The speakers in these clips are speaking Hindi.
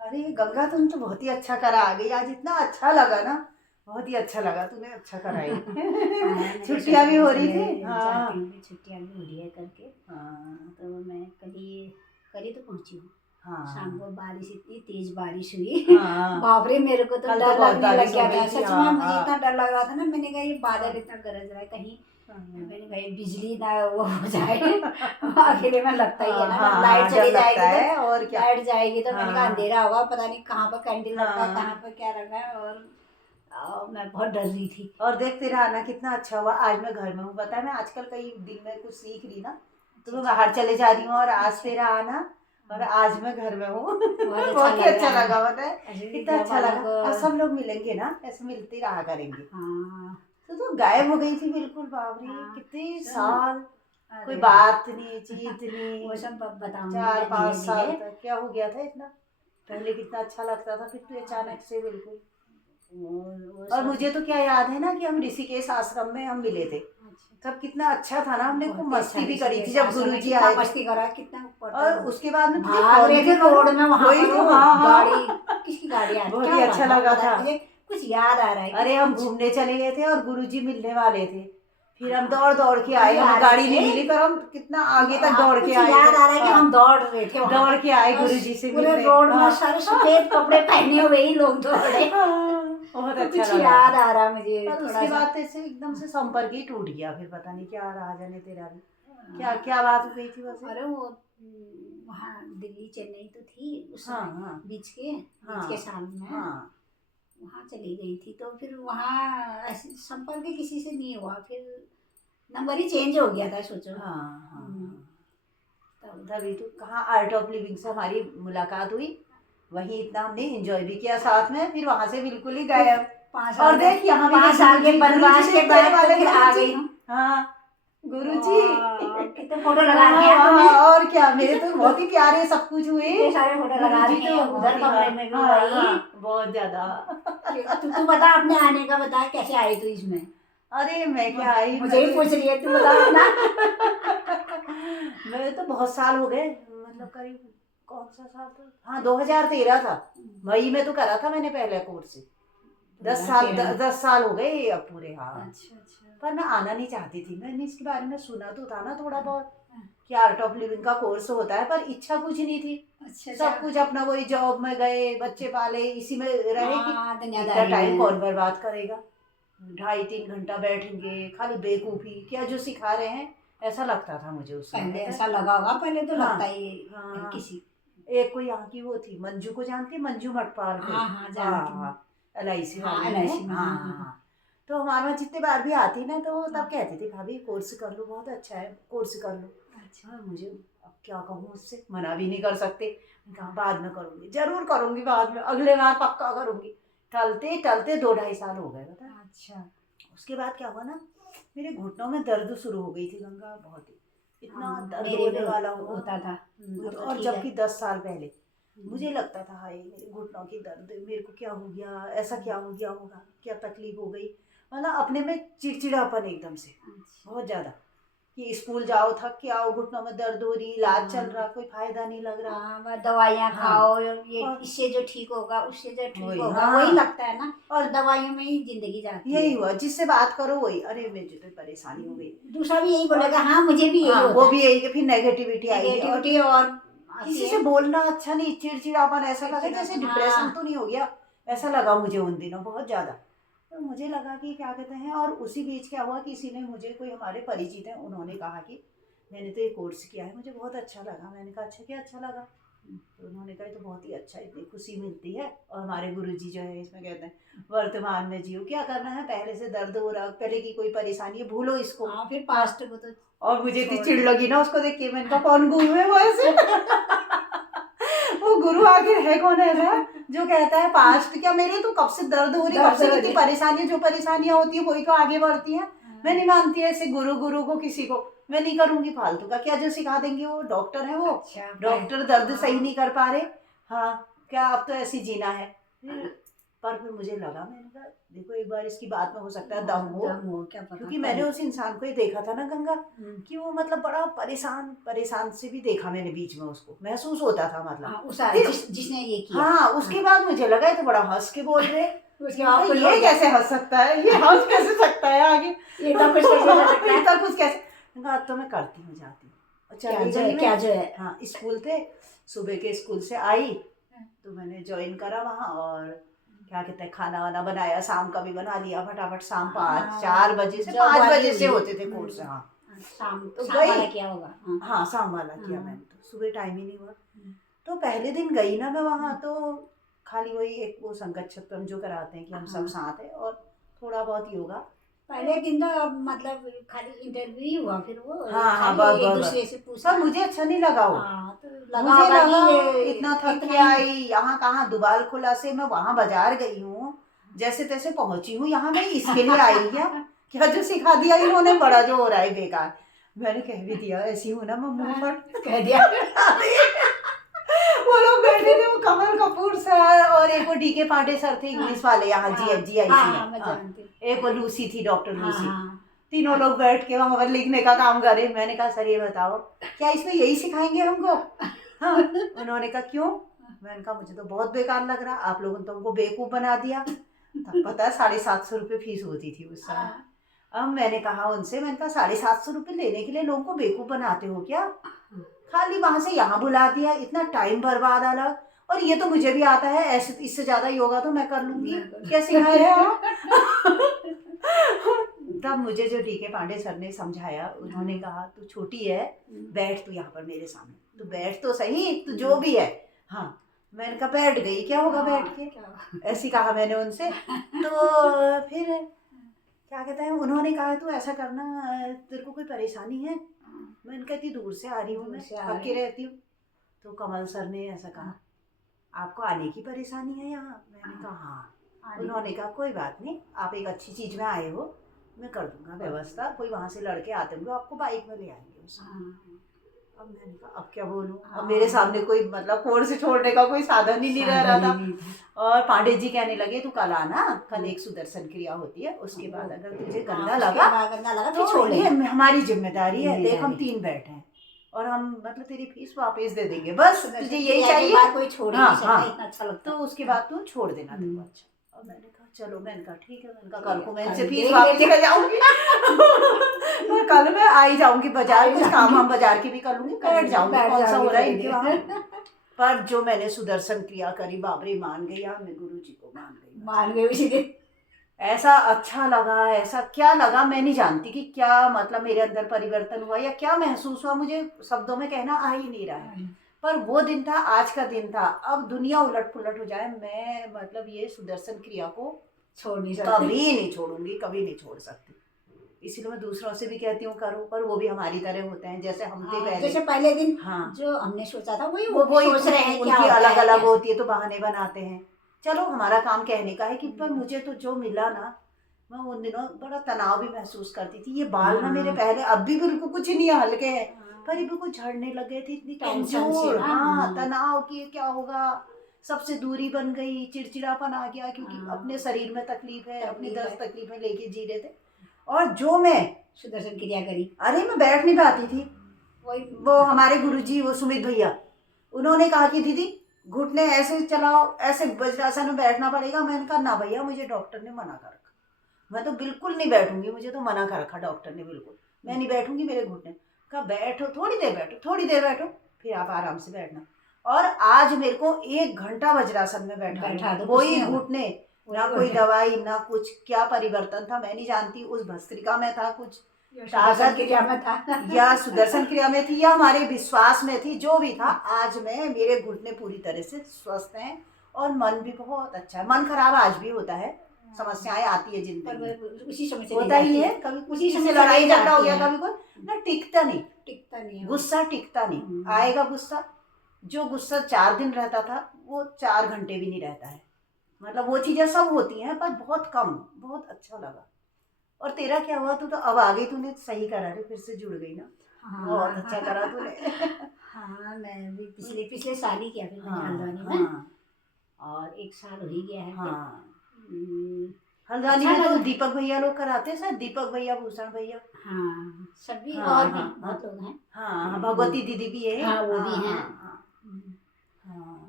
अरे गंगा, तुम तो बहुत ही अच्छा करा आ गई आज, इतना अच्छा लगा ना, बहुत ही अच्छा लगा, तूने अच्छा कराई। मैंने छुट्टियां सोचा भी मैं हो रही चले थी। जाती हाँ हूँ कि छुट्टियाँ भी हो रही है करके। हाँ तो मैं कल ही तो पहुंची हूँ। शाम हाँ को बारिश, इतनी तेज बारिश हुई। हाँ। बाप रे, मेरे को तो कल तो डर बहुत लगने लग बारिश हो गया गई था थी। सच में। हाँ मुझे हाँ इतना डर लग रहा था ना, मैंने कहा ये बादल हाँ इतना गरज रहा है, कहीं हाँ मैंने कहा ये बिजली ना वो हो जाए। अकेले में लगता ही है हाँ ना, हाँ जब हाँ, लाइट डर चली लगता जाएगी तो है और क्या। लाइट जाएगी तो मैंने कहा हाँ अंधेरा होगा, पता नहीं कहाँ पर कैंडल रखा है, कहाँ हाँ। पर क्या रखा है। और मैं बहुत डर रही थी। और देख तेरा आना कितना अच्छा हुआ, आज मैं घर में हूँ। पता है मैं आजकल कई दिन में कुछ सीख रही ना, तो मैं अच्छा बाहर चले जा रही हूँ और आज अच्छा। तेरा आना, और आज मैं घर में हूँ। बहुत अच्छा बहुत ही लग अच्छा रहा है। लगा, पता है ऐसे कितना घर अच्छा वालों लगा। को। और सब लोग मिलेंगे ना, ऐसे मिलते रहा करेंगे। हाँ तो गायब हो गई थी बिल्कुल, बाबरी हाँ। कितने सुन, साल, कोई अरे बात नहीं, चीत वो नहीं। सब बताऊंगी चार मैं पांच धीरे साल धीरे। तक क्या हो गया था इतना, पहले कितना अच्छा लगता था, फिर तू अरे अचानक से बिल्कुल। वो और सब। मुझे तो क्या याद है ना कि हम ऋषिकेश आश्रम में हम मिले थे, अच्छा, तब कितना अच्छा था ना, हमने खूब बहुत ही अच्छा मस्ती भी करी थी ऋषिकेश जब आश्रम में गुरुजी कितना आए थे। मस्ती करा, कितना ऊपर और तक उसके बाद में तुझे भाग फोन रहे भी थे करो। रोड में। वहां वही पर तो, वो हाँ गाड़ी, हाँ। किसकी गाड़ी आ रही, बहुत क्या ही हो रहा अच्छा था लगा पता था। नहीं, मुझे कुछ याद आ रहा है अरे कि हम कुछ। घूमने चले गए थे और गुरुजी मिलने वाले थे, फिर हम हाँ, दौड़ दौड़ के आए, मुझे आ हमें रहे गाड़ी नहीं थे। मिली, पर हम कितना आगे तक दौड़ के कुछ आए थे। याद आ रहा है कि हाँ, हम दौड़ रहे थे वहां दौड़ पर। के आए और गुरुजी से पूरे मिलने। रोड में हाँ सारे सफेद कपड़े पहने हुए ही लोग दौड़े। हाँ, बहुत तो अच्छा कुछ लगा याद था। आ रहा मुझे पर थोड़ा उसके सा। बाद ऐसे एकदम से संपर्क ही टूट गया, फिर पता नहीं क्या रहा, जाने तेरा भी क्या क्या बात हो गई थी वैसे। अरे वो वहाँ दिल्ली चेन्नई तो थी उस हाँ समय, हाँ बीच के हाँ साल में हाँ वहाँ चली गई थी। तो फिर वहाँ ऐसे संपर्क ही किसी से नहीं हुआ, फिर नंबर ही चेंज हो गया था सोचो। हाँ हाँ हाँ। तब तभी तो कहाँ आर्ट ऑफ लिविंग से हमारी मुलाकात हुई, वहीं इतना हमने एंजॉय भी किया साथ में, फिर वहां से बिल्कुल ही फिर गायब। 5 साल और देख यहाँ भी 5 देख साल के गुरुजी, वनवास गुरुजी के देख तेरे बाद तो वाले फिर आ गुरुजी। गई हूँ। हाँ गुरुजी। कितने फोटो लगा हाँ रखे हैं हाँ, तुम्हें। और क्या, मेरे कितने तो फोटो, बहुत ही प्यारे सब कुछ हुए। कितने सारे फोटो लगा गुरुजी रखे तो हैं बहुत उधर ही, हाँ कमरे में भी हाँ वही। हाँ, बहुत ज्यादा। तू बता अपने आने का, बता कैसे आई तू इसमें। अरे मैं क्या आई, मुझे मैं ही तो पूछ रही है, तू बता अपना। मैं तो बहुत साल हो गए, मतलब करीब, कौन सा साल था, हाँ 2013 था, मई में तो करा था मैंने पहले कोर्स। 10 साल, 2013 में। 10 साल हो गए अब पूरे। हाँ, अच्छा अच्छा। पर मैं आना नहीं चाहती थी, मैंने इसके बारे में सुना तो था ना थोड़ा बहुत कि आर्ट ऑफ लिविंग का कोर्स होता है, पर इच्छा कुछ नहीं थी। अच्छा अच्छा। सब कुछ अपना वही जॉब में गए, बच्चे पाले, इसी में रहे कि हाँ इतना दुनियादारी टाइम में। कौन बर्बाद करेगा, 2.5-3 घंटा बैठेंगे खाली बेवकूफ़ी, क्या जो सिखा रहे हैं, ऐसा लगता था मुझे उस समय, पहले पता ऐसा है। लगा होगा, पहले तो हाँ लगता ही है हाँ। किसी। एक कोई यहाँ की वो थी, मंजू को जानती है, मंजू मटपाल कोई। हाँ हाँ हाँ जानती हूँ। हाँ, LIC हाँ वाली में। LIC में, हाँ हाँ हाँ हाँ हाँ। तो हमारे वहाँ जितने बार भी आती ना, तो वो हाँ। तब कहती थी भाभी कोर्स कर लो, बहुत अच्छा है, कोर्स कर लो। अच्छा। हाँ, मुझे अब क्या कहूँ, उससे मना भी नहीं कर सकते। कहा बाद में करूँगी, जरूर करूँगी, बाद में अगले बार पक्का करूँगी। टलते टलते 2-2.5 साल हो गए, बता। अच्छा। उसके बाद क्या हुआ ना, मेरे घुटनों में दर्द शुरू हो गई थी गंगा, बहुत ही, इतना हाँ दर्द मेरे भी होने वाला हुआ। होता था। अब तो और ठीक है। जबकि 10 साल पहले मुझे लगता था हाय मेरे घुटनों की दर्द, मेरे को क्या हो गया, ऐसा क्या हो गया होगा, क्या तकलीफ हो गई, मतलब अपने में चिड़चिड़ापन एकदम से, अच्छा। बहुत ज़्यादा, कि स्कूल जाओ थक के आओ, घुटनों में दर्द हो रही, इलाज चल रहा, हाँ कोई फायदा नहीं लग रहा। हाँ, वह दवाइयाँ हाँ, खाओ, ये और इससे जो ठीक होगा उससे जो ठीक वही, होगा, वही हाँ, लगता है ना। और और दवाइयों में ही जिंदगी जाती यही है। हुआ, जिससे बात करो वही, अरे मुझे तो परेशानी हो गई। दूसरा भी यही और बोलेगा, हाँ मुझे भी यही हाँ, होता वो है। भी यही कि फिर नेगेटिविटी आएगी, और नेगेटिविटी फिर और आती किसी से है। बोलना अच्छा नहीं, चिड़चिड़ापन, ऐसा लगा जैसे चिड़चिड़ापन, डिप्रेशन तो हाँ। नहीं हो गया, ऐसा लगा मुझे उन दिनों बहुत ज़्यादा। तो मुझे लगा कि क्या कहते हैं, और उसी बीच क्या हुआ, किसी ने मुझे, कोई हमारे परिचित हैं, उन्होंने कहा कि मैंने तो ये कोर्स किया है, मुझे बहुत अच्छा लगा। मैंने कहा अच्छा, क्या अच्छा लगा, तो उन्होंने कहा तो बहुत ही अच्छा, इतनी खुशी मिलती है, और हमारे गुरुजी जो है इसमें कहते हैं वर्तमान में जियो, क्या करना है, पहले से दर्द हो रहा, पहले की कोई परेशानी है, भूलो इसको। हाँ फिर हाँ, पास्ट को तो और मुझे इतनी छोड़ चिढ़ दो। लगी ना उसको देख के, मैंने कहा कौन गुरु है वो ऐसे। वो गुरु आखिर है कौन ऐसा जो कहता है पास्ट, क्या मेरे तो कब से दर्द हो रही, कब दर्द से हो कितनी रही। परेशानियां, जो परेशानियां होती है वही तो आगे बढ़ती हैं। मैं नहीं मानती ऐसे गुरु गुरु को किसी को, मैं नहीं करूंगी फालतू का, क्या जो सिखा देंगे, वो डॉक्टर है वो, अच्छा डॉक्टर दर्द हाँ। सही नहीं कर पा रहे। हाँ, क्या अब तो ऐसी जीना है। पर फिर मुझे लगा, मैंने कहा देखो एक बार इसकी बात में हो सकता है दम हो, क्या पता। क्योंकि मैंने उस इंसान को ही देखा था ना गंगा, कि वो मतलब बड़ा परेशान से भी देखा मैंने बीच में, उसको महसूस होता था मतलब। हाँ, फिर जिसने ये किया। हाँ, उसके बाद मुझे लगा ये तो बड़ा हंस के बोल रहे, उसके बाद कुछ ये कैसे हंस सकता है, ये हंस कैसे सकता है आगे, ये तो कुछ कैसे कर सकता है। इतना कुछ कैसे। मैंने कहा अब तो मैं करती हूँ, जाती हूँ। क्या जो है। हाँ, स्कूल थे, सुबह के स्कूल से आई तो मैंने ज्वाइन करा वहाँ, और क्या कहते हैं खाना वाना बनाया, शाम का भी बना लिया फटाफट। शाम 4 बजे से 5 बजे से होते थे कोर्स। हाँ, शाम तो शाम गई। वाला किया होगा। हाँ, शाम वाला किया मैंने, तो सुबह टाइम ही नहीं हुआ। तो पहले दिन गई ना मैं वहाँ, तो खाली वही एक वो संगत छत्तम जो कराते हैं कि हम सब साथ हैं, और थोड़ा बहुत योगा। पहले दिन तो अब मतलब खाली इंटरव्यू हुआ, फिर वो हाँ, खाली एक दूसरे से पूछा। सब मुझे अच्छा नहीं लगा वो। तो मुझे लगा कि इतना थक के आई, यहाँ कहाँ दुबाल खुला से मैं वहाँ बाजार गई हूँ, जैसे तैसे पहुंची हूँ, यहाँ मैं इसके लिए आई क्या जो सिखा दिया इन्होंने, बड़ा जो हो रहा है बेकार। मैंने कह भी दिया ऐसी हूँ ना मैं, मुंह पर कह दिया। वो लोग बैठे थे, वो कमल कपूर सर और एक वो डीके पांडे सर थे इंग्लिश वाले यहाँ GIC में, एक वो लूसी थी, डॉक्टर लूसी। तीनों लोग बैठ के वहाँ पर लिखने का काम कर रहे। मैंने कहा सर ये बताओ क्या इसमें यही सिखाएंगे हमको? हाँ, उन्होंने कहा क्यों? मैंने कहा मुझे तो बहुत बेकार लग रहा, आप लोगों ने तो हमको बेवकूफ बना दिया। तब पता है 750 रुपये फीस होती थी उस समय। अब मैंने कहा उनसे, मैंने कहा 750 रुपये लेने के लिए लोगों को बेवकूफ बनाते हो क्या? खाली वहां से यहाँ बुला दिया, इतना टाइम बर्बाद अलग, और ये तो मुझे भी आता है, ऐसे इससे ज्यादा योगा तो मैं कर लूंगी, क्या सिखाया आप? तब मुझे जो डीके पांडे सर ने समझाया, उन्होंने कहा तू छोटी है, बैठ तू यहाँ पर मेरे सामने, तू बैठ तो सही, तू जो भी है। हाँ, मैंने कहा बैठ गई, क्या होगा बैठ के, ऐसी कहा मैंने उनसे। तो फिर क्या कहते हैं, उन्होंने कहा तू ऐसा करना, तेरे को कोई परेशानी है? मैंने कहा इतनी दूर से आ रही हूँ, मैं थक के रहती हूँ। तो कमल सर ने ऐसा कहा, आपको आने की परेशानी है यहाँ? मैंने कहा हाँ। उन्होंने कहा कोई बात नहीं, आप एक अच्छी चीज में आए हो, मैं कर दूंगा व्यवस्था, कोई वहां से लड़के आते होंगे आपको बाइक में ले आएंगे। अब मैंने कहा अब क्या बोलूं, अब मेरे सामने कोई मतलब कोर्स छोड़ने का कोई साधन ही नहीं रह रहा था। और पांडे जी कहने लगे तू कल आना, कल एक सुदर्शन क्रिया होती है, उसके बाद अगर तुझे गंदा लगा तो छोड़, ये हमारी जिम्मेदारी है, देख हम 3 बैठे हैं और हम मतलब तेरी फीस वापस दे देंगे, बस तुझे यही चाहिए, कोई छोड़ नहीं सकता, इतना अच्छा लगता, तो उसके बाद तू छोड़ देना तेरे। अच्छा, और मैंने कहा चलो, मैंने कहा ठीक है, मैंने कहा कल को मैं इनसे फीस वापस ले जाऊंगी। मैं कल मैं आई जाऊंगी बाजार, कुछ काम हम बाजार की भी कर लूंगी, बैठ जाऊंगी, कौन सा हो रहा है इनके वहाँ। पर जो मैंने सुदर्शन क्रिया करी, बाबरे मान गई, मैं गुरु जी को मान गई उसी दिन। ऐसा अच्छा लगा, ऐसा क्या लगा मैं नहीं जानती कि क्या मतलब मेरे अंदर परिवर्तन हुआ या क्या महसूस हुआ, मुझे शब्दों में कहना आ ही नहीं रहा है। पर वो दिन था, आज का दिन था। अब दुनिया उलट पुलट हो जाए, मैं मतलब ये सुदर्शन क्रिया को छोड़ नहीं सकती, कभी नहीं छोड़ूंगी, कभी नहीं छोड़ सकती। इसीलिए मैं दूसरों से भी कहती हूँ करो, पर वो भी हमारी तरह होते हैं जैसे हम थे पहले। जैसे पहले दिन जो हमने सोचा था वही वो सोच रहे हैं, उनकी अलग अलग होती है तो बहाने बनाते हैं। चलो हमारा काम कहने का है कि पर मुझे तो जो मिला ना, मैं उन दिनों बड़ा तनाव भी महसूस करती थी। ये बाल ना मेरे पहले अब भी बिल्कुल कुछ नहीं है, हल्के हैं, पर ये बिल्कुल झड़ने लगे थे, इतनी कमजोर। हाँ, तनाव की क्या होगा, सबसे दूरी बन गई, चिड़चिड़ापन आ गया, क्योंकि अपने शरीर में तकलीफ है, अपनी दर्द तकलीफें लेके जी रहे थे। और जो मैं सुदर्शन क्रिया करी, अरे मैं बैठ नहीं पाती थी। वो हमारे गुरुजी, वो सुमित भैया, उन्होंने कहा कि दीदी घुटने ऐसे चलाओ, ऐसे वज्रासन में बैठना पड़ेगा। मैंने कहा ना भैया, मुझे डॉक्टर ने मना कर रखा, मैं तो बिल्कुल नहीं बैठूंगी, मुझे तो मना कर रखा डॉक्टर ने, बिल्कुल मैं नहीं बैठूंगी, मेरे घुटने। कहा बैठो, थोड़ी देर बैठो, थोड़ी देर बैठो, फिर आप आराम से बैठना। और आज मेरे को 1 घंटा वज्रासन में बैठा दो, कोई घुटने ना, कोई दवाई ना कुछ। क्या परिवर्तन था मैं नहीं जानती, उस भस्त्रिका में था कुछ ताकत क्रिया में था या सुदर्शन क्रिया में थी या हमारे विश्वास में थी, जो भी था। आज मैं, मेरे घुटने पूरी तरह से स्वस्थ हैं और मन भी बहुत अच्छा है। मन खराब आज भी होता है, समस्याएं आती है जिंदगी, उसी समय से होता ही है, कभी उसी समय लड़ाई झगड़ा हो गया, कभी कोई ना, टिकता नहीं गुस्सा, टिकता नहीं। आएगा गुस्सा, जो गुस्सा 4 दिन रहता था वो 4 घंटे भी नहीं रहता है। मतलब वो चीजें सब होती हैं पर बहुत कम। बहुत अच्छा लगा। और तेरा क्या हुआ? तू तो अब आ गई, तूने सही करा रे, फिर से जुड़ गई ना। बहुत अच्छा करा तूने। हाँ, मैं भी पिछले साल ही किया फिर मैंने हल्द्वानी में। और 1 साल हो ही गया है। हाँ हम्म, हल्द्वानी अच्छा में तो लगा। दीपक भैया लोग कराते हैं सर, दीपक भैया, भूषण भैया। हाँ सभी हाँ और भी हाँ बहुत हाँ लोग हैं। हाँ हाँ, भगवती दीदी भी है। हाँ वो भी हाँ हैं। हाँ हाँ हम्म, हाँ।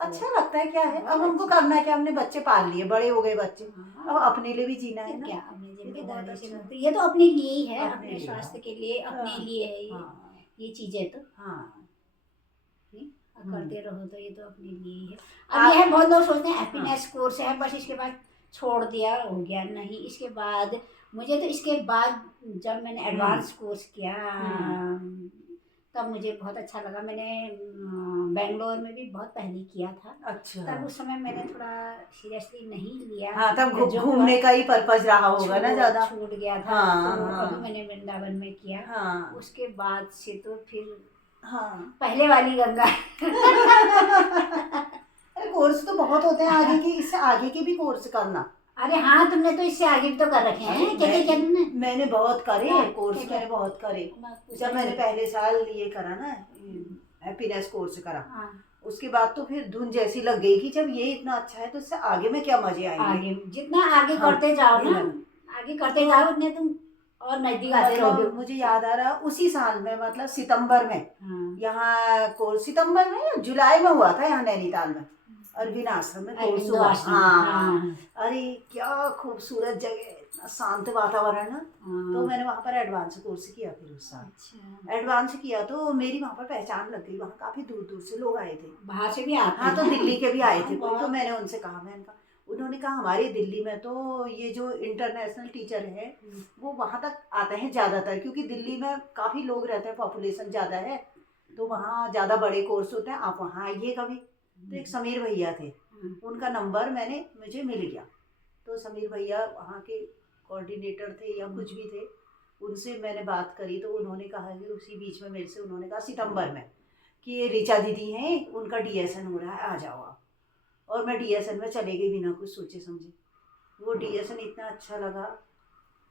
तो अच्छा लगता है, क्या है, बहुत अब हमको अच्छा। करना क्या, हमने बच्चे पाल लिए, बड़े हो गए बच्चे, हाँ, अब अपने लिए भी जीना है फिर ना। क्या अपनी ये तो बहुत जिम्मेदारी से अच्छा है। मुक्त, ये तो अपने लिए ही है, अपने अपने लिए, स्वास्थ्य हाँ के लिए, अपने लिए है हाँ ये चीजें तो हाँ। नहीं? और हम्म। करते रहो तो ये तो अपने लिए ही है। अब आप यह बहुत लोग सोचते हैं हाँ हैप्पीनेस कोर्स है बस इसके बाद छोड़ दिया हो गया, नहीं, इसके बाद मुझे तो इसके बाद जब मैंने एडवांस कोर्स किया तब मुझे बहुत अच्छा लगा। मैंने बेंगलोर में भी बहुत पहले किया था, अच्छा। तब उस समय मैंने थोड़ा सीरियसली नहीं लिया, हाँ तब फिर जो हुआ घूमने का ही पर्पज रहा होगा ना ज्यादा। छूट गया था। हाँ तो हाँ अभी मैंने वृंदावन में किया, हाँ उसके बाद से तो फिर हाँ। पहले वाली गंगा। अरे कोर्स तो बहुत होते हैं आगे के, इससे आगे के भी कोर्स करना। अरे हाँ, तुमने तो इससे आगे भी तो कर रखे अरे हैं, क्या क्या किया तुमने? मैंने बहुत करे क्या? कोर्स, क्या क्या? मैंने बहुत करे। मैं पूछ जब रही मैंने हूँ। पहले साल ये करा ना, हैप्पीनेस कोर्स करा, हाँ, उसके बाद तो फिर धुन जैसी लग गई कि जब ये इतना अच्छा है तो इससे आगे में क्या मजे आएंगे। आगे जितना आगे हाँ, करते जाओ ये ना, लगा। आगे करते जाओ उतने तुम और नजदीक आते रहोगे। मतलब मुझे याद आ रहा उसी साल में, मतलब सितंबर में, हाँ, यहाँ कोर्स सितंबर में या जुलाई में हुआ था यहाँ नैनीताल में, अरविंद आश्रम में कोर्स अरविंदो हुआ। आश्रम। हाँ हाँ, अरे क्या खूबसूरत जगह, इतना शांत वातावरण ना। तो हाँ, मैंने वहाँ पर एडवांस कोर्स किया, फिर उस साल अच्छा, एडवांस किया तो मेरी वहाँ पर पहचान लग गई, वहाँ काफी दूर दूर से लोग आए थे। बाहर से भी आते हाँ तो हैं। दिल्ली के भी आए हाँ, थे कोई, तो बहुत। मैंने उनसे कहा, मैंने कहा, उन्होंने कहा हमारे दिल्ली में तो ये जो इंटरनेशनल टीचर है वो वहाँ तक आते हैं ज़्यादातर, क्योंकि दिल्ली में काफ़ी लोग रहते हैं, पॉपुलेशन ज़्यादा है, तो वहाँ ज़्यादा बड़े कोर्स होते हैं, आप वहाँ आइए कभी। तो एक समीर भैया थे, उनका नंबर मुझे मिल गया, तो समीर भैया वहाँ के कोऑर्डिनेटर थे या कुछ भी थे, उनसे मैंने बात करी तो उन्होंने कहा कि उसी बीच में मेरे से उन्होंने कहा सितंबर में कि ये ऋचा दीदी हैं, उनका डीएसएन हो रहा है, आ जाओ आप। और मैं डीएसएन में चले गई बिना कुछ सोचे समझे। वो डीएसएन इतना अच्छा लगा।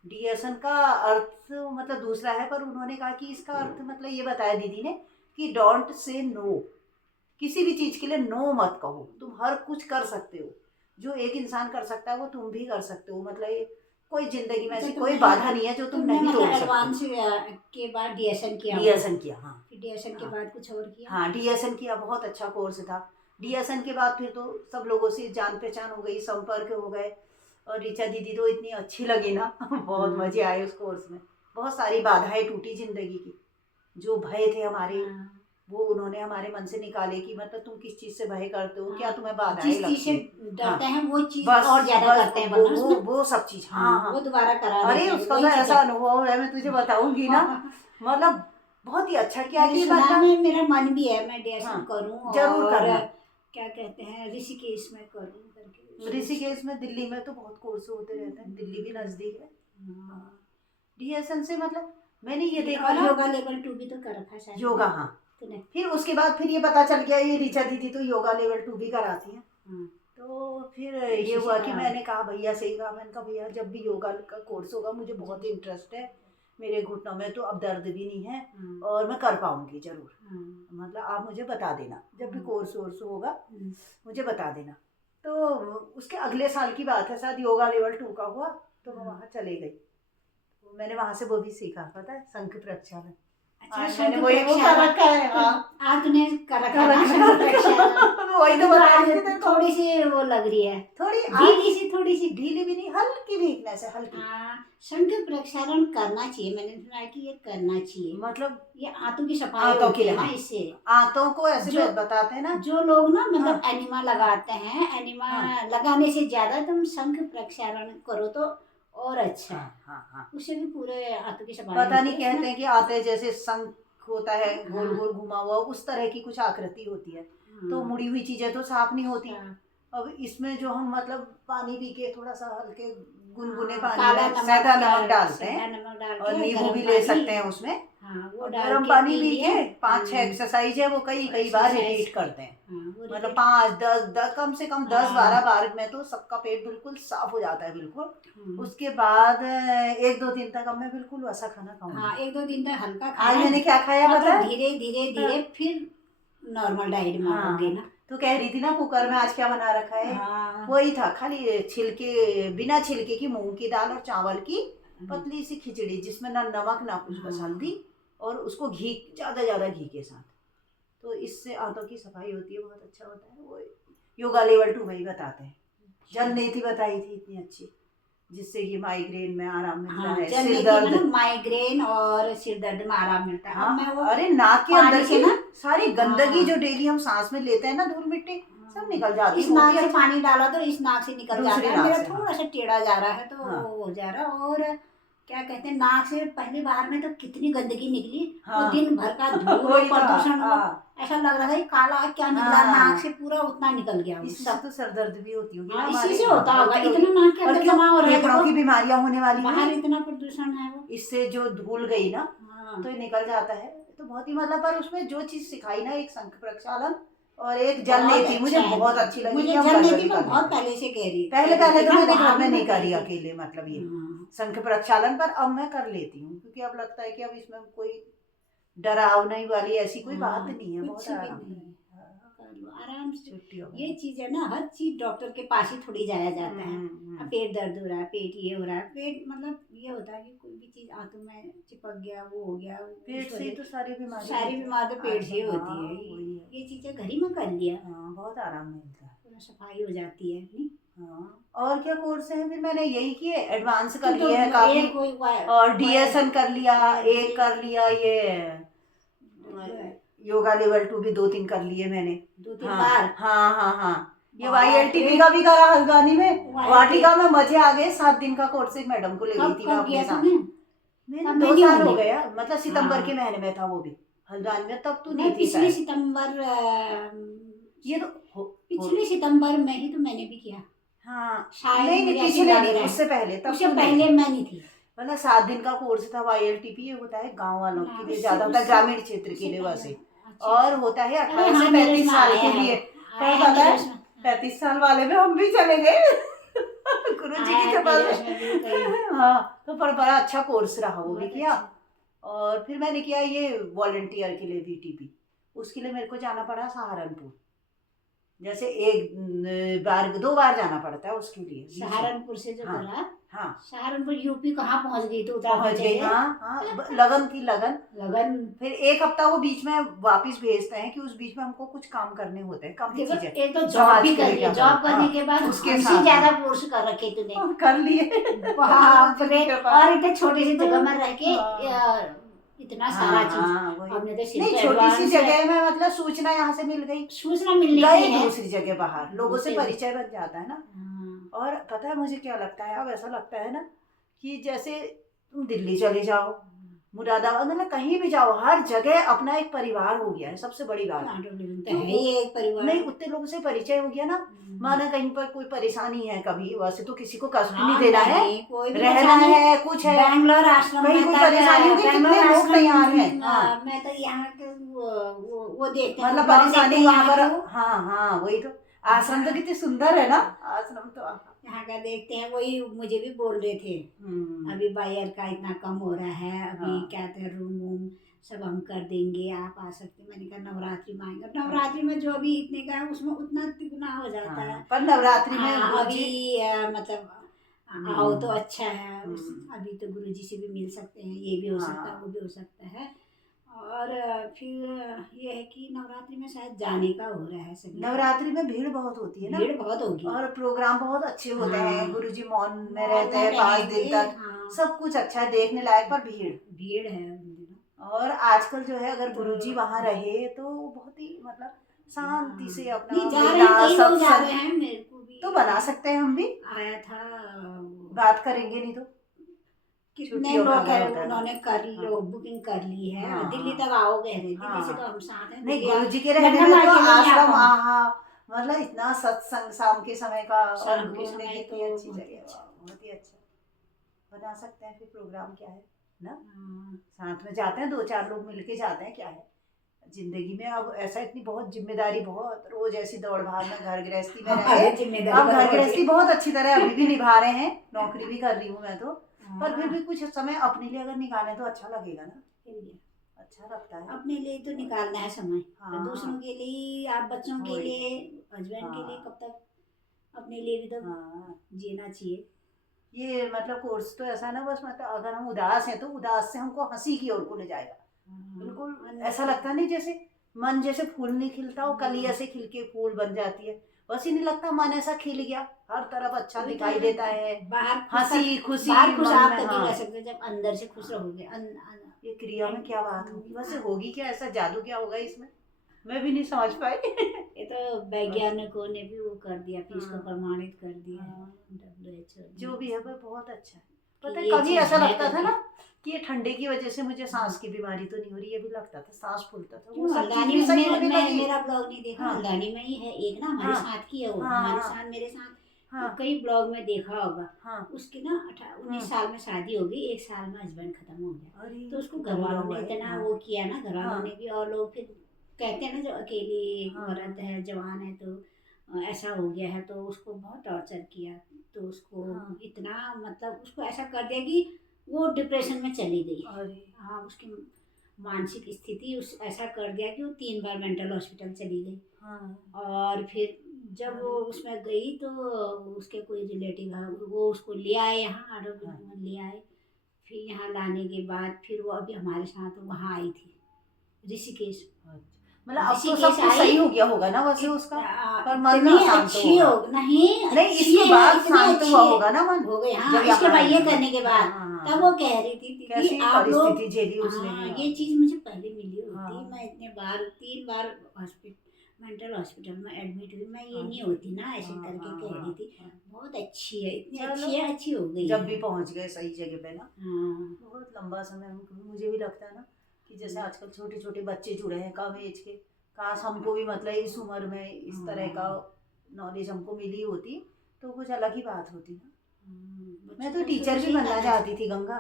डीएसएन का अर्थ मतलब दूसरा है, पर उन्होंने कहा कि इसका अर्थ मतलब ये बताया दीदी ने कि डोंट से नो, किसी भी चीज़ के लिए नो मत कहो, तुम हर कुछ कर सकते हो, जो एक इंसान कर सकता है वो तुम भी कर सकते हो, मतलब कोई जिंदगी में ऐसी कोई बाधा नहीं है जो तुम नहीं तोड़ सकते। एडवांस के बाद डीएसएन किया? डीएसएन किया, हाँ। फिर डीएसएन के बाद कुछ और किया? हाँ डीएसएन किया, बहुत अच्छा कोर्स था। डीएसएन के बाद फिर तो सब लोगों से जान पहचान हो गई, संपर्क हो गए, और ऋचा दीदी तो इतनी अच्छी लगी ना बहुत मजे आए उस कोर्स में। बहुत सारी बाधाएं टूटी जिंदगी की, जो भय थे हमारे वो उन्होंने हमारे मन से निकाले कि मतलब तुम किस चीज से भय करते हो, क्या तुम्हें बाधाएं जिस चीज से लगती हैं। डरते हैं वो चीज बस और ज्यादा करते हैं, वरना उसमें वो सब चीज, हाँ हाँ। वो दोबारा करा अरे देते हैं, उसका वही तो चीज़ ऐसा है। अनुभव है, मैं तुझे बताऊंगी ना, मतलब बहुत ही अच्छा किया मैंने कि सुना मतलब में मेरा मन भी है मैं डीएसएन हाँ, करूं, जरूर और करना। क्या कहते हैं ऋषिकेश में करूं करके। ऋषिकेश में, दिल्ली में तो बहुत कोर्स होते रहते हैं, दिल्ली भी नजदीक है। डीएसएन से मतलब मैंने ये देखा और ना, योगा लेवल 2 भी तो कर रखा है शायद योगा, हाँ। तूने? फिर उसके बाद फिर ये पता चल गया ये ऋचा दीदी तो योगा लेवल 2 भी कराती हैं। तो फिर ये हुआ कि मैंने कहा भैया से ही कहा, मैंने कहा भैया जब भी योगा का कोर्स होगा मुझे बहुत इंटरेस्ट है, मेरे घुटनों में तो अब दर्द भी नहीं है और मैं कर पाऊंगी जरूर, मतलब आप मुझे बता देना जब भी कोर्स वोर्स होगा मुझे बता देना। तो उसके अगले साल की बात है, शायद योगा लेवल 2 का हुआ, तो मैं वहाँ चले गई, तो मैंने वहाँ से वो भी सीखा, पता है, शंख प्रक्षालन। अच्छा, मैंने वही वो कर रखा है, हाँ। आज तूने कर रखा है ना शंख प्रक्षालन? वही तो बता रही थी, थोड़ी सी वो लग रही है, थोड़ी थोड़ी सी ढीली भी नहीं, हल्की वीकनेस है, हल्की। शंख प्रक्षालन करना चाहिए, मैंने सुना है कि ये करना चाहिए, मतलब ये आंतों की सफाई आंतों होती के है लिए, ना इससे। आंतों को ऐसे बताते हैं ना जो लोग ना मतलब एनिमा लगाते हैं, एनिमा लगाने से ज्यादा तुम शंख प्रक्षालन करो तो और अच्छा है। उससे भी पूरे आंतों की सफाई पता नहीं, होती है। कहते हैं कि आते जैसे शंख होता है गोल गोल घुमा हुआ, उस तरह की कुछ आकृति होती है, तो मुड़ी हुई चीजें तो साफ नहीं होती। अब इसमें जो हम मतलब पानी पी के थोड़ा सा हल्के गुनगुने पानी में सेंधा नमक डालते हैं और नींबू भी ले सकते हैं उसमें, वो गर्म पानी पी के 5-6 एक्सरसाइज है वो कई बार रिपीट करते हैं, मतलब 5-10 कम से कम 10-12 बार में तो सबका पेट बिल्कुल साफ हो जाता है बिल्कुल। उसके बाद 1-2 दिन तक अब मैं बिल्कुल वैसा खाना खाऊंगी। 1-2 दिन तक हल्का आज मैंने क्या खाया पता है? धीरे धीरे धीरे फिर नॉर्मल डाइट में आओगे ना। तो कह रही थी ना कुकर में आज क्या बना रखा है। हाँ। वही था, खाली छिलके, बिना छिलके की मूंग की दाल और चावल की पतली सी खिचड़ी, जिसमें ना नमक ना कुछ, बस हल्दी, और उसको घी, ज्यादा घी के साथ। तो इससे आंतों की सफाई होती है, बहुत अच्छा होता है। वो योगा लेवल 2 वही बताते हैं। जल नेति बताई थी इतनी अच्छी, जिससे कि माइग्रेन में आराम मिलता हाँ, है, जल सिर मेथी दर्द। मतलब माइग्रेन और सिर दर्द में आराम मिलता है। अब मैं हाँ, वो अरे नाक के पानी अंदर से की ना, सारी गंदगी हाँ, जो डेली हम सांस में लेते हैं ना, धूल मिट्टी, सब निकल जाती इस है। नाक बहुत से ही अच्छा। पानी डाला तो इस नाक से निकल दूसरी जाता है। नाक मेरा से, हाँ। थोड़ा सा टेढ़ा जा रहा है तो हाँ। वो हो जा रहा है। और क्या कहते हैं, नाक से पहली बार में तो कितनी गंदगी निकली। हाँ। वो दिन भर का धूल वही था, प्रदूषण, वो हाँ। ऐसा लग रहा था कि काला क्या निकला हाँ। नाक से, पूरा उतना निकल गया वो इसी से सब। तो सर दर्द भी होती होगी ना हाँ, इसी हमारे। से हाँ, होता होगा, होती होगी। इतना नाक के और अंदर क्यों जमा हो रहा है, फेफड़ों देखो की बीमारियां होने वाली बाहर हैं, इतना प्रदूषण है वो। इससे जो धूल गई ना, हाँ, तो ये निकल जाता है। तो बहुत ही मतलब, पर उसमें जो चीज सिखाई ना, एक शंख प्रक्षालन और एक जल बहुत नेति, मुझे अच्छा है। बहुत अच्छी लगी मुझे कि हम जल घर में नेति भी मैं कर बहुत लेते हैं। पहले से कह रही पहले कह रही तो थी ना, मैंने वहाँ घर में भी नहीं मैं करी करी थी। अकेले, मतलब ये हाँ, शंख प्रक्षालन, पर अब मैं कर लेती हूँ, क्योंकि अब लगता है कि अब इसमें कोई डरावने वाली ऐसी कोई बात हाँ, नहीं है, बहुत कुछ भी आराम नहीं, है। हाँ, कर लो आराम से। छुट्टियों ये में। चीज है ना, हर चीज डॉक्टर के पास ही थोड़ी जाया जाता है। अब हम्म। पेट दर्द हो रहा है, पेट ये हो रहा है, पेट मतलब ये होता है कि कोई भी चीज आंतों में चिपक गया, वो हो गया, पेट से ही तो सारी बीमारी सारी बीमारी तो पेट से ही होती है। वही है। ये चीजें घर ही में कर लिया, हाँ, बहुत आराम मिलता है। पूरा सफाई हो जाती है नहीं। हाँ, और क्या कोर्स है, फिर मैंने यही किए, एडवांस कर तो लिए हैं काफी, एक कोई और डीएसएन कर लिया, एक ये- कर लिया, ये योगा लेवल 2 भी 2-3 कर लिए मैंने। 2-3 हाँ बार। हाँ, ये बाप YLTP रे। का भी करा हल्द्वानी में, YLTP वाटिका में मजे आ गए। 7 दिन का कोर्स एक मैडम को ले गई कब थी मैं कब अपने किया साथ। तुमने? मैंने तब 2 मैं नहीं साल हो होंगी। गया, मतलब सितंबर हाँ। के महीने में था वो भी हल्द्वानी में, तब तो मैं नहीं थी पिछले शायद। सितंबर ये तो पिछले सितंबर में ही तो मैंने भी किया हाँ, शायद। नहीं मुझे ऐसी पिछले लग नहीं, रहा है। उससे पहले, तब उससे तो नहीं पहले थी। मैं नहीं थी। मतलब 7 दिन का कोर्स था। YLTP ये होता है गांव वालों हाँ, के लिए, उससे- ज्यादा होता है उससे- ग्रामीण क्षेत्र के उससे लिए पहले। वैसे, अच्छा, और अच्छा। होता है अरे 18 हाँ, से मेरे 35 उसमें साल आया के है लिए। वो। पर आया है पता मेरे है उसमें। 35 साल वाले में हम भी चले गए गुरु जी आया की है कृपा मेरे से। उसमें भी कई। हाँ, तो पर बड़ा अच्छा कोर्स रहा, वो भी बहुत किया। अच्छा। और फिर मैंने किया ये वॉलंटियर के लिए VTP, उसके लिए मेरे को जाना पड़ा सहारनपुर। जैसे एक बार 2 बार जाना पड़ता है उसके लिए बीच में। सहारनपुर से जो हाँ, करा, हाँ, सहारनपुर यूपी कहाँ पहुंच गई तो पहुंच गई। हाँ, लगन थी, लगन। फिर 1 हफ्ता वो बीच में वापस भेजते हैं कि उस बीच में हमको कुछ काम करने होते हैं, काफी देखो, चीजें। एक तो जॉब समाज भी के लिए कर क्या लिया, जॉब करो, करने हाँ, के बाद उसके हमसे साथ ज्यादा कोर्स कर रखे तूने। कर लिए बाप गुरु जी रे। की कृपा। और इतने छोटी सी जगह में रह के हाँ। इतना सारा चीज। हाँ, वही। हमने तो सिर्फ नहीं, छोटी सी एडवांस जगह में मतलब सूचना यहाँ से मिल गई, सूचना मिलने गए की है। दूसरी जगह बाहर, लोगों से दूसरे- परिचय बन जाता है ना। हाँ, और पता है मुझे क्या लगता है, अब ऐसा लगता है ना कि जैसे तुम दिल्ली चले जाओ, मुरादाबाद, मतलब कहीं भी जाओ, हर जगह अपना एक परिवार हो गया है, सबसे बड़ी बात। तो है ही एक परिवार। नहीं, उतने लोगों से परिचय हो गया ना, माना कहीं पर कोई परेशानी है, कभी वैसे तो किसी को कष्ट नहीं देना है, कोई भी रहना परेशानी- है, कुछ है, बैंगलोर आश्रम कहीं में कोई तक- परेशानी होगी, कितने बैंगलोर लोग आश्रम तैयार हैं। में, हाँ, मैं तो यहाँ के वो देखते हैं, मतलब ब्लॉग परेशानी देखते हैं वहां यहाँ पर। के वो। हाँ, वही तो। आश्रम तो कितने सुंदर है ना, आश्रम तो। यहाँ का देखते हैं, वही मुझे भी बोल रहे थे अभी बायर का इतना कम हो रहा है, अभी हाँ। क्या कहते हैं, रूम वूम सब हम कर देंगे, आप आ सकते हैं। मैंने कहा नवरात्रि में आएंगे। नवरात्रि में जो अभी इतने का है उसमें उतना तिगुना हो जाता है। पर नवरात्रि में हाँ, गुरुजी- अभी मतलब आओ तो अच्छा है। अभी तो गुरुजी से भी मिल सकते हैं, ये भी हो सकता है, हाँ। वो भी हो सकता है। और फिर ये है कि नवरात्रि में शायद जाने का हो रहा है सभी। नवरात्रि में भीड़ बहुत होती है ना, भीड़ बहुत होगी और प्रोग्राम बहुत अच्छे होते हैं। हाँ। गुरुजी मौन में मौन रहते में हैं 5 दिन रहेंगे, तक, हाँ। सब कुछ अच्छा है, देखने लायक, पर भीड़ भीड़ है उन दिनों। और आजकल जो है, अगर तो- गुरुजी वहां रहे तो बहुत ही मतलब शांति से अपना नहीं, जा रहे मिलना, हैं, कई लोग जा सत्संग रहे हैं, मेरे को भी तो बना सकते हैं हम भी, आया था। बात करेंगे नहीं तो। कितने छुट्टियों में लोग अगर हैं, होता है ना। उन्होंने कर हाँ। लो, बुकिंग कर ली है। हाँ, दिल्ली हाँ। तक आओगे, दिल्ली हाँ, से तो हम साथ हैं। नहीं, दिल्ली गुरुजी के मैं रहने कहा में मैं तो अकेले नहीं आ आश्रम, पाऊँ। आहा, मतलब इतना सत्संग शाम के समय का, और शाम के घूमने समय की तो इतनी अच्छी बहुत जगह, अच्छा। वाह, बहुत ही अच्छा। बना सकते हैं फिर प्रोग्राम, क्या है ना, हाँ। साथ में जाते हैं, 2-4 लोग मिलके जाते हैं, क्या है जिंदगी में। अब ऐसा इतनी बहुत जिम्मेदारी, बहुत रोज ऐसी दौड़ भाग में, घर गृहस्थी में हमारे रहे। जिम्मेदारी अब का घर रोज गृहस्थी है। बहुत अच्छी तरह अभी भी निभा रहे हैं, नौकरी भी कर रही हूँ मैं तो, पर फिर हाँ, भी कुछ समय अपने लिए अगर निकालें तो अच्छा लगेगा ना, फिर भी। अच्छा लगता है। अपने लिए तो निकालना है समय, हाँ, तो दूसरों के लिए, आप बच्चों के वही। लिए, हस्बैंड के लिए हाँ, कब तक, अपने लिए भी तो हाँ। जीना चाहिए। ये मतलब कोर्स तो ऐसा है ना, बस मतलब अगर हम उदास हैं तो उदास से हमको हंसी की ओर को ले जाएगा। बिल्कुल अंदर ऐसा से लगता नहीं जैसे मन जैसे फूल नहीं खिलता हो, कलियां से खिल के फूल बन जाती है, वैसे नहीं लगता मन ऐसा खिल गया, हर तरफ अच्छा वही तो दिखाई देता है, बाहर खुश हंसी खुशी बाहर खुश मन आप में। तभी हाँ, रह सकते हो जब अंदर से खुश हाँ। रहोगे। ये क्रिया में क्या बात होगी, वैसे होगी क्या, ऐसा जादू क्या होगा इसमें, मैं भी नहीं समझ पाई। ये तो वैज्ञानिकों ने भी वो कर दिया, फिर इसको हाँ, प्रमाणित कर दिया है हाँ। WHO जो भी है ने वो बहुत अच्छा है। कि पता है ये कभी चीज ऐसा है लगता था करके। ना कि ये ठंडे की वजह से मुझे सांस की बीमारी तो नहीं हो रही, ये भी लगता था, सांस फूलता था, वो क्यों, सब चीज हल्द्वानी भी में सही होने लगी। मेरा ब्लॉग नहीं देखा? हाँ, हल्द्वानी में ही है एक ना, हमारे हाँ, साथ की है वो, हाँ, हमारे हाँ, साथ, मेरे साथ हाँ, कई ब्लॉग में देखा होगा। हाँ, उसकी ना 19 हाँ। साल में शादी हो गई, 1 साल में हस्बैंड खत्म हो गया। अरे तो उसको कितना घर बुरा वालों ने हुआ है। इतना हाँ, वो किया ना, घर वालों हाँ, ने भी, और लोग फिर कहते हैं ना जो अकेली हाँ, औरत है, जवान है, तो ऐसा हो गया है, तो उसको बहुत टॉर्चर किया। तो उसको हाँ। इतना मतलब उसको ऐसा कर दिया कि वो डिप्रेशन में चली गई। अरे हाँ, उसकी मानसिक स्थिति उस ऐसा कर दिया कि वो 3 बार मेंटल हॉस्पिटल चली गई। हाँ, और फिर जब वो अरे उसमें गई तो उसके कोई रिलेटिव है, वो उसको ले आए यहाँ आरोग्य हाँ, में ले आए। फिर यहाँ लाने के बाद फिर वो अभी हमारे साथ वहाँ आई थी, ऋषिकेश। अच्छा। मतलब अब तो ऋषिकेश सब कुछ आई, सही हो गया होगा ना वैसे उसका, पर मन इतनी अशांत अच्छी होगा। हो नहीं, नहीं, अच्छी इसके है, बाद इतनी शांत अच्छी हुआ है, होगा ना मन, हो गई। हाँ, जब इसके यहाँ बाद आई ये थी। करने के हाँ, बाद हाँ, हाँ, तब हाँ। वो कह रही थी, दीदी कैसी आप लोग, परिस्थिति झेली उसने भी। हाँ, हाँ, ये चीज़ मुझे पहले मिली होती, हाँ, मैं इतने बार 3 बार मेंटल हॉस्पिटल में एडमिट हुई, मैं ये नहीं अरे होती ना, ऐसे हाँ, करके हाँ, कह रही हाँ, थी। हाँ। बहुत अच्छी है, इतनी चलो, अच्छी है, अच्छी हो गई जब है। भी पहुंच गए सही जगह पे ना, हाँ, बहुत लंबा समय मुझे भी लगता है ना कि जैसे आजकल छोटे छोटे बच्चे जुड़े हैं कम एज के, काश हमको भी मतलब इस उम्र में इस तरह का नॉलेज हमको मिली होती तो कुछ अलग ही बात होती ना। मैं तो बच्चों को टीचर शुरू से भी ही बनना करना चाहती थी गंगा,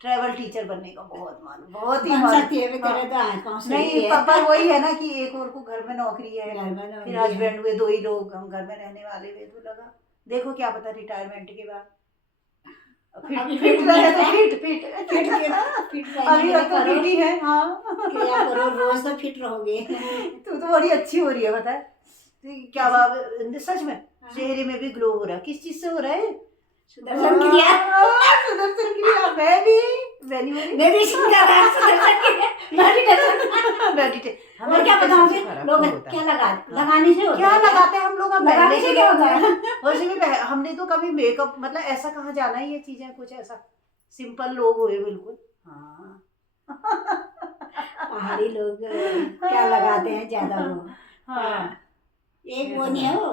ट्रैवल टीचर बनने का बहुत मन, बहुत ही बन मन। सकती है, भी हाँ, तेरे तो हाथ पाँव सही नहीं है। पापा वही है ना कि एक और को घर में नौकरी है, घर में फिर नौकरी है। हस्बैंड हुए, 2 ही लोग, हम घर में रहने वाले हुए, तो लगा देखो क्या पता रिटायरमेंट के बाद फिट अभी फिट फिट रहे नहीं तो है, फिट फिट फिट के फिट रहने अभी के लिए तक तो करो, फिट ही है। हाँ क्रिया करो, रोज तो फिट रहोगे। तू तो बड़ी अच्छी हो रही है, बता क्या बात, सच में चेहरे में भी ग्लो हो रहा है, किस चीज से हो रहा है? सुदर्शन क्रिया, सुदर्शन क्रिया, मैं भी मेडिटेशन कर रहा है, सुदर्शन क्रिया, मेडिटेशन। मेडिटेट। और क्या बताओगे लोग, क्या लगाने से होता क्या है? लगाते हैं हम लोग, अब लगाने पहले से से क्या क्या होता होता है? है, वैसे भी हमने तो कभी मेकअप मतलब ऐसा कहाँ जाना है, ये चीजें कुछ ऐसा सिंपल लोग हुए बिल्कुल। हाँ पहाड़ी लोग क्या लगाते हैं ज्यादा वो। हाँ, एक ये वो तो नहीं है। है वो,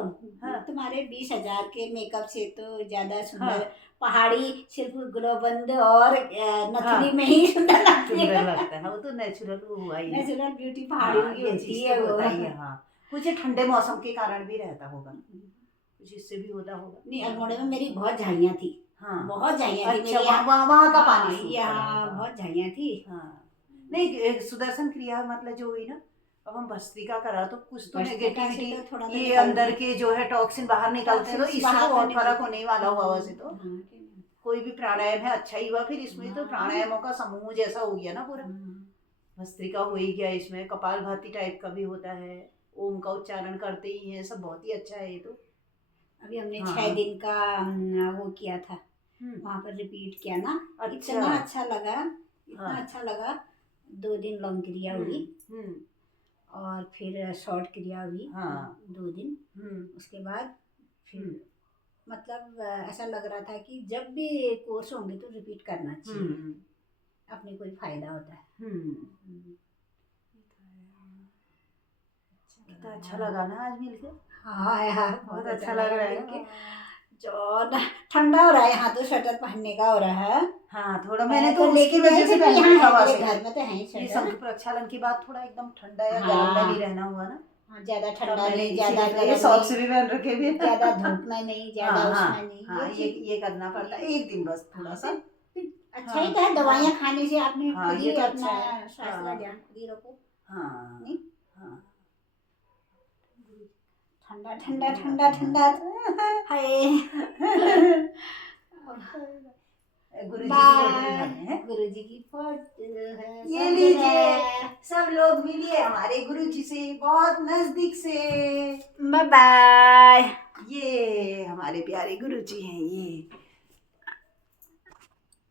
हाँ, तुम्हारे 20,000 के मेकअप से तो ज्यादा सुंदर हाँ, पहाड़ी सिर्फ ग्लोबंद और नथनी हाँ, में ही सुंदर लगती सुंदर है। लगता है, वो तो नेचुरल हुआ ही ना। नेचुरल ब्यूटी हाँ, पहाड़ियों की ये होती चीज है तो वो। होता ही है। हाँ, कुछ ये ठंडे मौसम के कारण भी रहता होगा, कुछ इससे भी होता होगा। नहीं, अल्मोड़े में मेरी बहुत झाइयाँ थी, हाँ, बहुत झाइयाँ थी अच्छा, मेरी। वहाँ का पानी सूट करा यहाँ होगा। बहुत झाइयाँ थी। हाँ, नहीं सुदर्शन क्रिया मतलब जो हुई ना, अब हम भस्त्रिका करा तो कुछ तो भस्त्रिका से नेगेटिविटी, तो थोड़ा तो ये निकलता अंदर है। के जो है टॉक्सिन बाहर निकलते हैं, तो टॉक्सिन्स इससे तो बाहर तो बहुत फर्क निकलते होने ही वाला हुआ वैसे तो। हाँ, कोई भी प्राणायाम है अच्छा ही हुआ, फिर इसमें तो हाँ। प्राणायामों का समूह जैसा हो गया ना पूरा। हाँ। भस्त्रिका हो ही गया, इसमें कपालभाति टाइप का भी होता है, ओम का उच्चारण करते ही है, सब बहुत ही अच्छा है ये तो। अभी हमने हाँ, 6 दिन का वो किया था, हम्म, वहाँ पर रिपीट किया ना, अच्छा, इतना अच्छा लगा, इतना हाँ, अच्छा लगा। 2 दिन लॉन्ग क्रिया हुई हम्म, और फिर शॉर्ट क्रिया हुई हाँ, 2 दिन। हम्म, उसके बाद फिर मतलब ऐसा लग रहा था कि जब भी कोर्स होंगे तो रिपीट करना चाहिए, हम्म, अपने कोई फायदा होता है। कितना अच्छा लगा ना आज मिलकर, हाँ यार, बहुत अच्छा लग रहा है। मिलके। जो ठंडा हो रहा है यहाँ, तो स्वेटर पहनने का हो रहा है। हाँ, थोड़ा मैंने तो लेके उसकी वजह से यहाँ पहन रखा है, हुआ मेरे से, घर में तो है ही ये स्वेटर। शंख प्रक्षालन के बाद थोड़ा एकदम ठंडा या गर्म में हाँ, नहीं रहना हुआ ना, हाँ, ज्यादा तब ठंडा मैंने नहीं, ज्यादा इसीलिए तो ये गर्म सॉक्स नहीं, भी पहन रखे भी। ज्यादा धूप में नहीं, ज्यादा हाँ, हाँ, उसमें नहीं, हाँ, ये करना पड़ता है एक दिन बस थोड़ा सा। अच्छा ही तो है, दवाइयाँ खाने से आपने हाँ, खुद ये ही तो अपना अच्छा है। स्वास्थ्य का हाँ, ध्यान खुद ही रखो। हाँ, नहीं, हाँ, ठंडा ठंडा ठंडा ठंडा है। गुरु जी की फोटो दिखाने हैं। गुरु जी की फोटो है, ये सब लीजिए, है। सब लोग मिलिए हमारे गुरु जी से बहुत नजदीक से। Bye bye. ये हमारे प्यारे गुरु जी हैं ये।